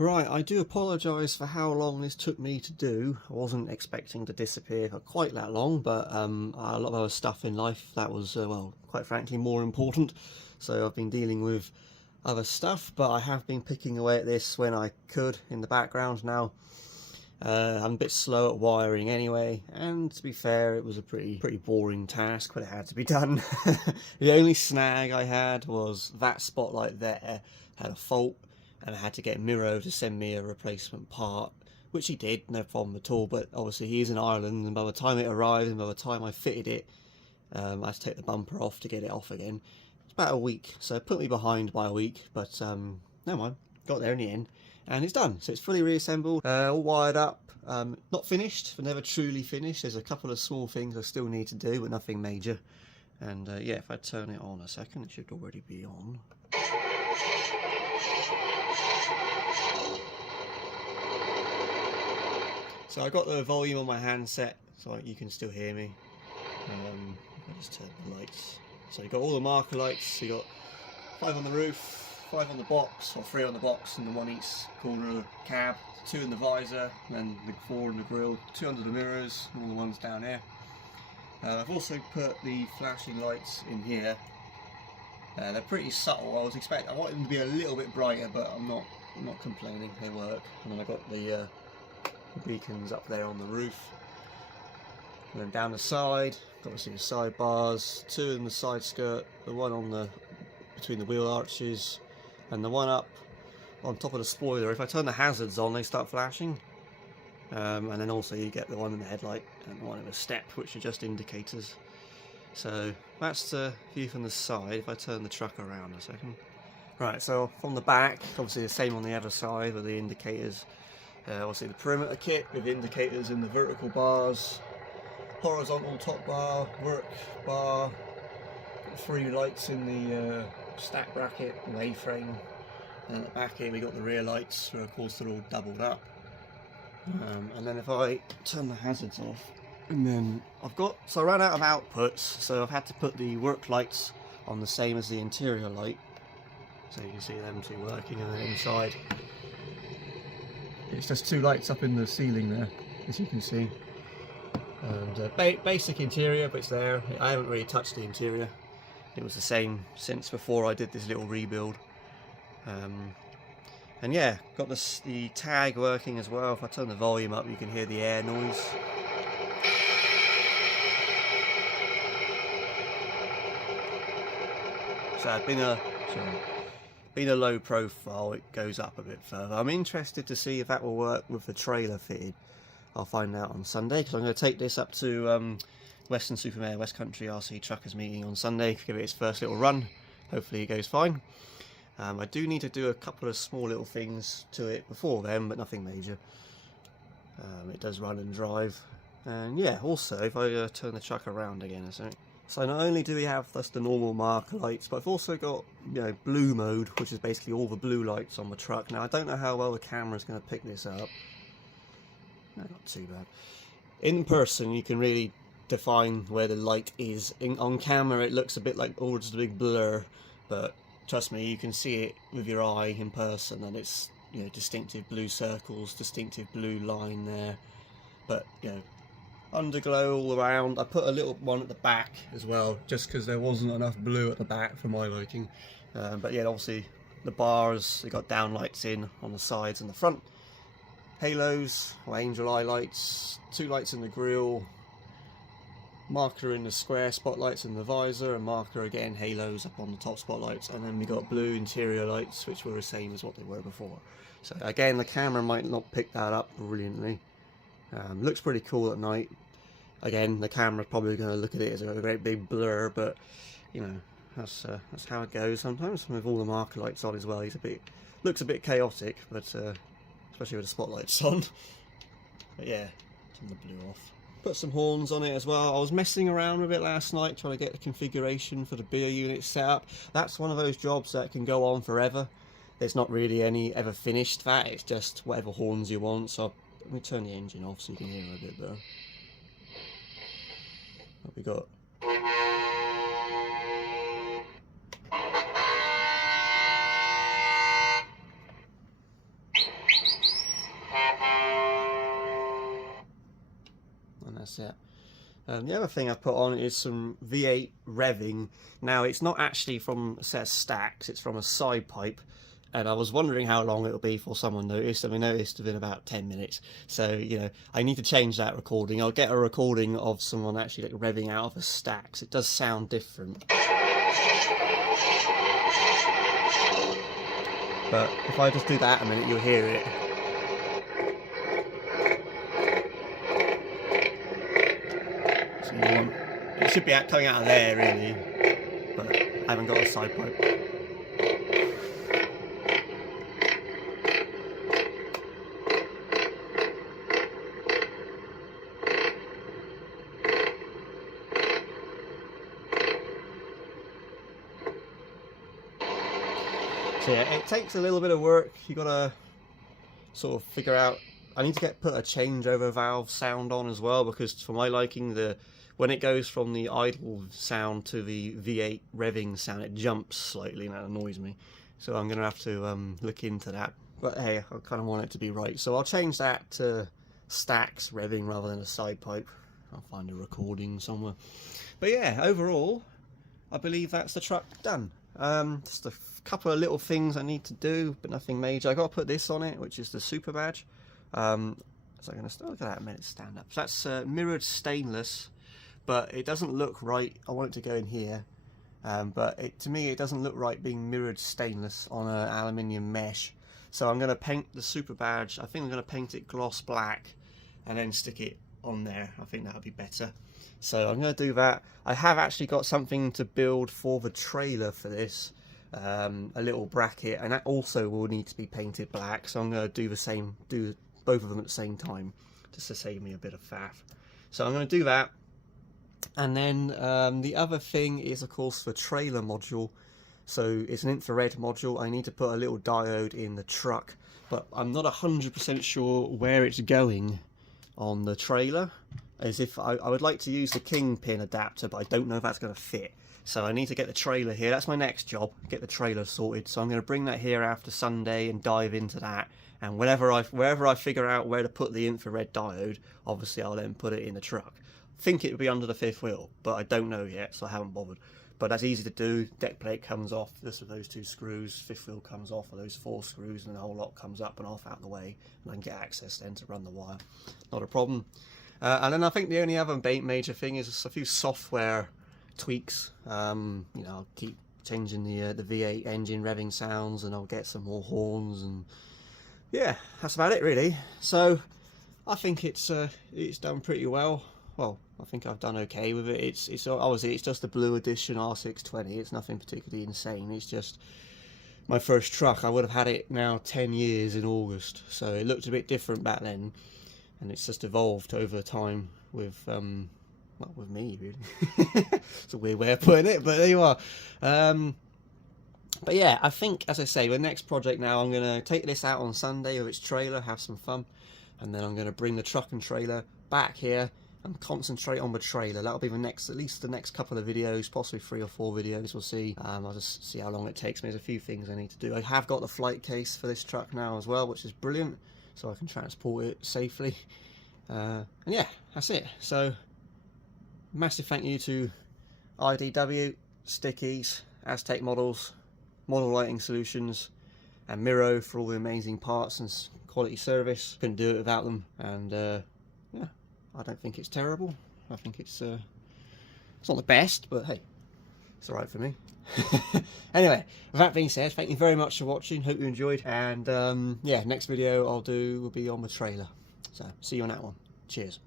Right, I do apologise for how long this took me to do. I wasn't expecting to disappear for quite that long, but a lot of other stuff in life that was, well, quite frankly, more important. So I've been dealing with other stuff, but I have been picking away at this when I could in the background now. I'm a bit slow at wiring anyway, and to be fair, it was a pretty boring task, but it had to be done. The only snag I had was that spotlight there had a fault, and I had to get Miro to send me a replacement part, which he did, no problem at all. But obviously he's in Ireland, and by the time it arrived and by the time I fitted it, I had to take the bumper off to get it off again. It's about a week, so it put me behind by a week, but never mind, got there in the end, and it's done. So it's fully reassembled, all wired up, not finished, but never truly finished. There's a couple of small things I still need to do, but nothing major. And yeah, if I turn it on a second, it should already be on. So I got the volume on my handset, so you can still hear me. I just turn the lights. So you got all the marker lights. You got 5 on the roof, 5 on the box, or 3 on the box, and the 1 each corner of the cab. 2 in the visor, and then the 4 in the grille. 2 under the mirrors, and all the ones down here. I've also put the flashing lights in here. They're pretty subtle. I wanted them to be a little bit brighter, but I'm not complaining. They work. And then I got the beacons up there on the roof, and then down the side, obviously the side bars, 2 in the side skirt, the one on the between the wheel arches, and the one up on top of the spoiler. If I turn the hazards on, they start flashing. And then also you get the one in the headlight and the one in the step, which are just indicators. So that's the view from the side. If I turn the truck around a second. Right, so from the back, obviously the same on the other side with the indicators. Obviously the perimeter kit with indicators in the vertical bars, horizontal top bar, work bar, 3 lights in the stack bracket, the A-frame, and at the back here we got the rear lights, where of course they're all doubled up. And then if I turn the hazards off, and then so I ran out of outputs, so I've had to put the work lights on the same as the interior light, so you can see them 2 working, and then inside it's just 2 lights up in the ceiling there, as you can see. And basic interior, but it's there. I haven't really touched the interior. It was the same since before I did this little rebuild. And yeah, got the tag working as well. If I turn the volume up, you can hear the air noise. So it's been a low profile, it goes up a bit further. I'm interested to see if that will work with the trailer fitted. I'll find out on Sunday, because I'm going to take this up to Western-super-Mare West Country RC Truckers meeting on Sunday, give it its first little run. Hopefully it goes fine. I do need to do a couple of small little things to it before then, but nothing major. It does run and drive. And yeah, also if I turn the truck around again a sec. So not only do we have just the normal marker lights, but I've also got, you know, blue mode, which is basically all the blue lights on the truck. Now I don't know how well the camera's going to pick this up. No, not too bad. In person you can really define where the light is. On camera it looks a bit like, oh, just a big blur, but trust me, you can see it with your eye in person, and it's, you know, distinctive blue circles, distinctive blue line there. But, you know, underglow all around. I put a little one at the back as well, just because there wasn't enough blue at the back for my liking. But yeah, obviously the bars, they got downlights in on the sides and the front. Halos, or angel eye lights, 2 lights in the grille, marker in the square spotlights in the visor, and marker again, halos up on the top spotlights, and then we got blue interior lights, which were the same as what they were before. So again, the camera might not pick that up brilliantly. Looks pretty cool at night. Again, the camera's probably going to look at it as a great big blur, but you know, that's how it goes sometimes with all the marker lights on as well. Looks a bit chaotic, but especially with the spotlights on. But yeah, turn the blue off. Put some horns on it as well. I was messing around with it last night trying to get the configuration for the beer unit set up. That's one of those jobs that can go on forever. There's not really any ever finished that. It's just whatever horns you want. So let me turn the engine off so you can hear it a bit better. What we got? That's it. The other thing I've put on is some V8 revving. Now, it's not actually from a set of stacks, it's from a side pipe. And I was wondering how long it'll be before someone noticed, and we noticed within about 10 minutes. So, you know, I need to change that recording. I'll get a recording of someone actually like revving out of a stacks. It does sound different. But if I just do that a minute, you'll hear it. So it should be coming out of there, really. But I haven't got a side pipe. So yeah, it takes a little bit of work. You gotta sort of figure out. I need to put a changeover valve sound on as well, because for my liking, when it goes from the idle sound to the V8 revving sound, it jumps slightly and that annoys me. So I'm gonna have to look into that. But hey, I kind of want it to be right, so I'll change that to stacks revving rather than a side pipe. I'll find a recording somewhere. But yeah, overall, I believe that's the truck done. Just a couple of little things I need to do, but nothing major. I got to put this on it, which is the super badge. So I'm going to look at that a minute, stand up. So that's mirrored stainless, but it doesn't look right. I want it to go in here, but to me it doesn't look right being mirrored stainless on an aluminium mesh. So I'm going to paint the super badge. I think I'm going to paint it gloss black and then stick it on there. I think that would be better. So I'm going to do that. I have actually got something to build for the trailer for this, a little bracket, and that also will need to be painted black. So I'm going to do both of them at the same time, just to save me a bit of faff. So I'm going to do that, and then the other thing is, of course, the trailer module. So it's an infrared module. I need to put a little diode in the truck, but I'm not 100% sure where it's going on the trailer. As if I would like to use the Kingpin adapter, but I don't know if that's going to fit. So I need to get the trailer here. That's my next job, get the trailer sorted. So I'm going to bring that here after Sunday and dive into that. And wherever I figure out where to put the infrared diode, obviously I'll then put it in the truck. I think it would be under the fifth wheel, but I don't know yet, so I haven't bothered. But that's easy to do. Deck plate comes off just with those 2 screws. Fifth wheel comes off with those 4 screws, and the whole lot comes up and off out the way. And I can get access then to run the wire. Not a problem. And then I think the only other major thing is just a few software tweaks. You know, I'll keep changing the V8 engine revving sounds, and I'll get some more horns, and yeah, that's about it really. So I think it's done pretty well. Well, I think I've done okay with it. It's obviously it's just a blue edition R620. It's nothing particularly insane. It's just my first truck. I would have had it now 10 years in August, so it looked a bit different back then. And it's just evolved over time with, not with me really. It's a weird way of putting it, but there you are. But yeah, I think, as I say, the next project now, I'm going to take this out on Sunday with its trailer, have some fun. And then I'm going to bring the truck and trailer back here and concentrate on the trailer. That'll be at least the next couple of videos, possibly 3 or 4 videos, we'll see. I'll just see how long it takes me. There's a few things I need to do. I have got the flight case for this truck now as well, which is brilliant. So I can transport it safely. And yeah, that's it. So massive thank you to IDW, Stickies, Aztec Models, Model Lighting Solutions, and Miro for all the amazing parts and quality service. Couldn't do it without them. And yeah, I don't think it's terrible. I think it's not the best, but hey, it's alright for me. Anyway, with that being said, thank you very much for watching. Hope you enjoyed, and yeah, next video I'll do will be on the trailer. So see you on that one. Cheers.